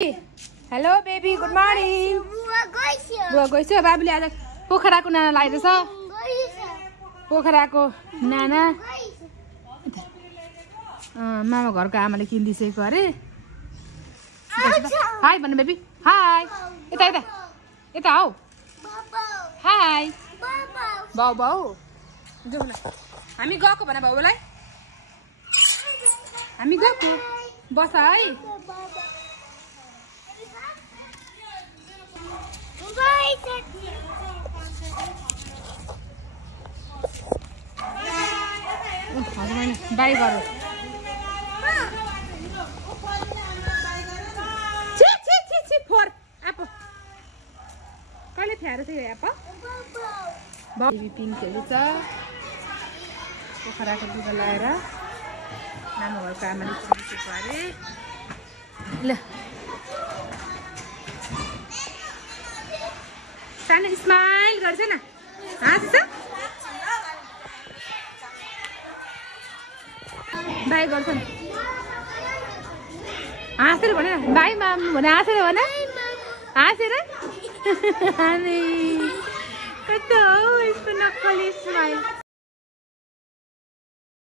hello baby good morning बुवा गइसक्यो बाबुले आज पोखराको नाना लगाइरहेछ पोखराको नाना मामा घरको आमाले किनिदिसकेको अरे हाई भन्नु बेबी हाई यता यता यता हौ हाई बाउ बाउ जाऊ न हामी गएको भन बाउलाई हामी गएको बस है बाई गरौँ फोर एप्पल कहिले फ्याएर थियो एप्पल बेबी पिङ्कहरू छ पोखराको दुध लगाएर नानु घरको आमाले किनिदिएको अरे ल सानो स्माइल गर्छ न हाँस्छ बाई गर्छ नि हाँसेर भने बाई माम भने हाँसेर भने हाँसेर कस्तो हो यसको नक्कली स्माइल